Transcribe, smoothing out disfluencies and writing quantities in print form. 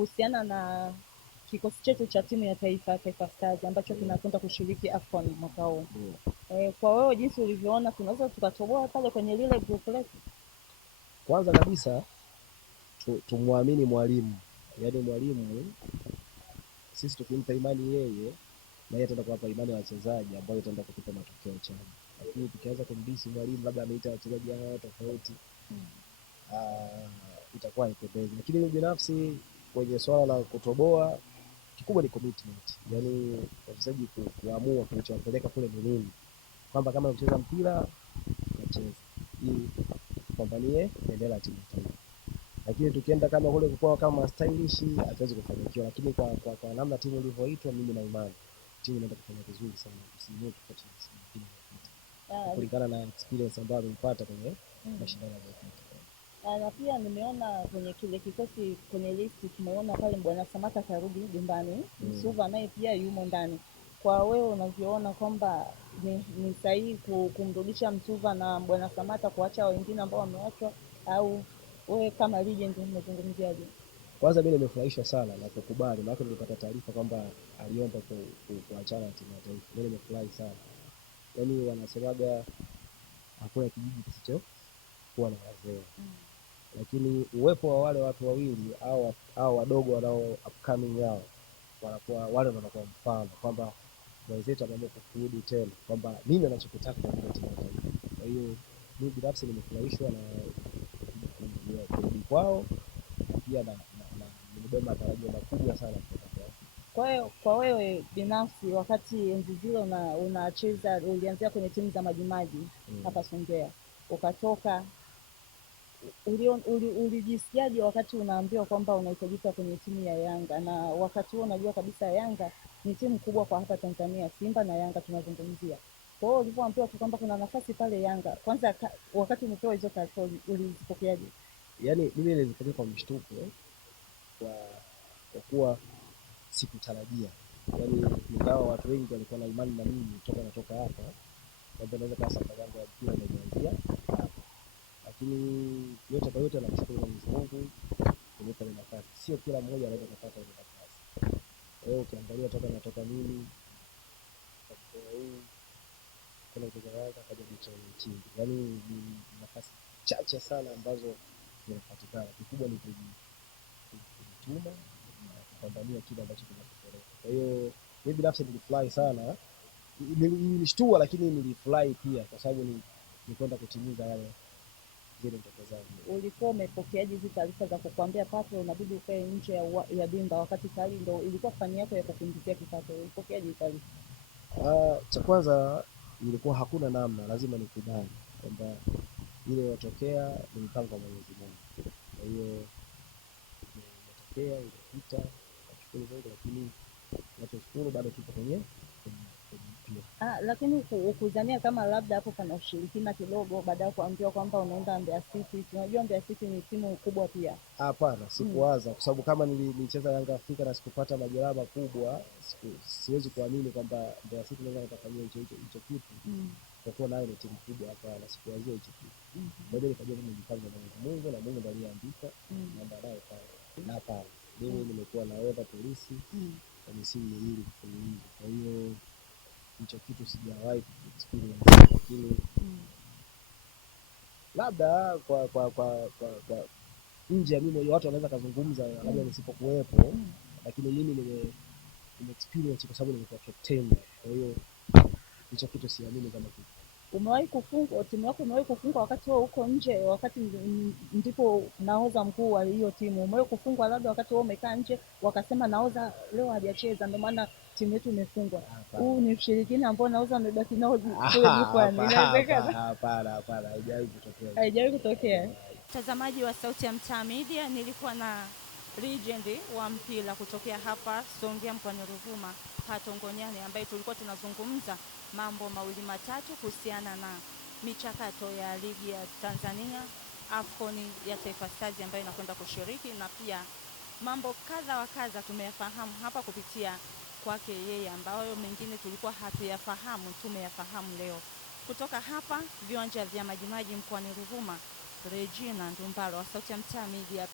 kuhusiana na kikosi chetu cha timu ya Taifa Stars ambacho kinakwenda kushiriki AFCON mwaka huu. Kwa wewe jinsi ulivyoona tunaweza tukatoboa pale kwenye lile group letu? Kwanza kabisa tumwamini mwalimu. Yaani mwalimu sisi tukimpa imani yeye na yeye ataenda kuwapa imani wachezaji ambao itaenda kutupa matokeo chanya. Lakini tukianza kumdisi mwalimu labda ameita wachezaji hao tofauti, itakuwa haipendezi. Lakini mimi binafsi kwenye swala la kutoboa kikubwa ni commitment. Yaani wachezaji kuamua kilichowapeleka kule ni nini. Kwamba kama kucheza mpira tunacheza ili kupambanie bendera ya timu taifa. Lakini tukienda kama kule kukua kama stylish hatuwezi kufanikiwa. Lakini kwa namna timu ilivyoitwa, mimi na imani timu inaenda kufanya vizuri sana msimu tofauti na msimu mwingine. Kulingana na experience ambayo amepata kwenye mashindano yaliyopita. Na pia nimeona kwenye kile kikosi kwenye listi tumeona pale Bwana Samata karudi nyumbani, Msuva naye pia yumo ndani. Kwa wewe unavyoona kwamba ni sahihi kumrudisha Msuva na Bwana Samata kuacha wengine ambao wameachwa, au wewe kama legend unazungumziaje? Kwanza mimi nimefurahishwa sana na kukubali, maana nilipata taarifa kwamba aliomba kuachana na timu ya taifa. Mimi nimefurahi sana. Yaani wanasemaga hakuna kijiji kisicho kuwa na wazee. Lakini uwepo wa wale watu wawili au wadogo wanao upcoming yao wanakuwa wale wanakuwa mfano kwamba wenzetu ambao kurudi tena kwamba nini anachokitaka kwa timu ya taifa. Kwa hiyo mimi binafsi nimefurahishwa na kurudi kwao, pia na nimebeba matarajio makubwa sana kutoka kwao. Kwa wewe binafsi wakati enzi zile unacheza ulianzia kwenye timu za Majimaji hapa Songea, ukatoka, ulijisikiaje wakati unaambiwa kwamba unahitajika kwenye timu ya Yanga? Na wakati huo unajua kabisa Yanga ni timu kubwa kwa hapa Tanzania, Simba na Yanga tunazungumzia. Kwa hiyo ulipoambiwa kwamba kuna nafasi pale Yanga, kwanza wakati umepewa hizo taarifa ulizipokeaje? Yaani mimi nilipokea kwa mshtuko kwa kuwa sikutarajia. Yaani ingawa watu wengi walikuwa na imani na mimi natoka hapa, kwamba naweza kuwa safari yangu ya mpira imeanzia hapa. Lakini yote kwa yote namshukuru Mwenyezi Mungu kunipa nafasi. Sio kila mmoja anaweza kupata ile nafasi. Kwa hiyo ukiangalia natoka mimi kwa huu kuna kutoka Yanga kaja nchini. Yaani ni nafasi chache sana ambazo zinapatikana. Kikubwa ni kujituma na kupambania kile ambacho kinakupeleka. Kwa hiyo mimi binafsi nilifurahi sana. Nilishtua lakini nilifurahi pia kwa sababu ni kwenda kutimiza yale zile ndoto zangu. Ulikuwa umepokeaje hizo taarifa za kukwambia pato unabidi ukae nje ya dimba wakati tayari ndio ilikuwa fani yako ya kukuingizia kipato? Ulipokeaje taarifa? Cha kwanza ilikuwa hakuna namna, lazima nikubali kwamba ile iliyotokea ni mpango wa Mwenyezi Mungu. Kwa hiyo imetokea, ilipita, nashukuru Mungu, lakini nachoshukuru bado tuko kwenye mpira. Lakini ukuzania kama labda hapo pana ushirikina kidogo baada ya kuambiwa kwamba unaenda Mbeya City. Tunajua Mbeya City ni timu kubwa pia. Hapana, sikuwaza kwa sababu kama nilicheza Yanga Afrika na sikupata majeraha makubwa, siwezi kuamini kwamba Mbeya City naweza kufanyia hicho kitu. Kwa kuwa nayo ni timu kubwa hapa na sikuwazia hicho kitu. Baadaye nikajua mimi mpango wa Mwenyezi Mungu na Mungu ndiye aliyeandika na baadaye pale. Na hapa mimi nimekuwa nahodha polisi kwa misimu miwili mfululizo. Kwa hiyo hicho kitu sijawahi experience, lakini labda kwa nje ya mimi watu wanaweza kuzungumza labda nisipokuwepo, lakini mimi nime experience kwa sababu nimekuwa captain. Kwa hiyo hicho kitu siamini kama kitu. Umewahi kufungwa, timu yako imewahi kufungwa wakati wewe uko nje, wakati ndipo nahodha mkuu wa hiyo timu? Umewahi kufungwa labda wakati wewe umekaa nje wakasema nahodha leo hajacheza ndio maana timu yetu imefungwa? Huu ni ushirikina ambao nahodha amebaki nao kule jukwani. Inawezekana? Hapana, haijawahi kutokea. Haijawahi kutokea. Mtazamaji wa Sauti ya Mtaa Media, nilikuwa na legend wa mpira kutokea hapa Songea mkoani Ruvuma, Pato Ngonyane, ambaye tulikuwa tunazungumza mambo mawili matatu kuhusiana na michakato ya ligi ya Tanzania AFCON ya Taifa Stars ambayo inakwenda kushiriki, na pia mambo kadha wa kadha tumeyafahamu hapa kupitia kwake yeye, ambayo mengine tulikuwa hatuyafahamu tumeyafahamu leo. Kutoka hapa viwanja vya Majimaji mkoani Ruvuma, Regina Ndumbaro wa Sauti ya Mtaa Media.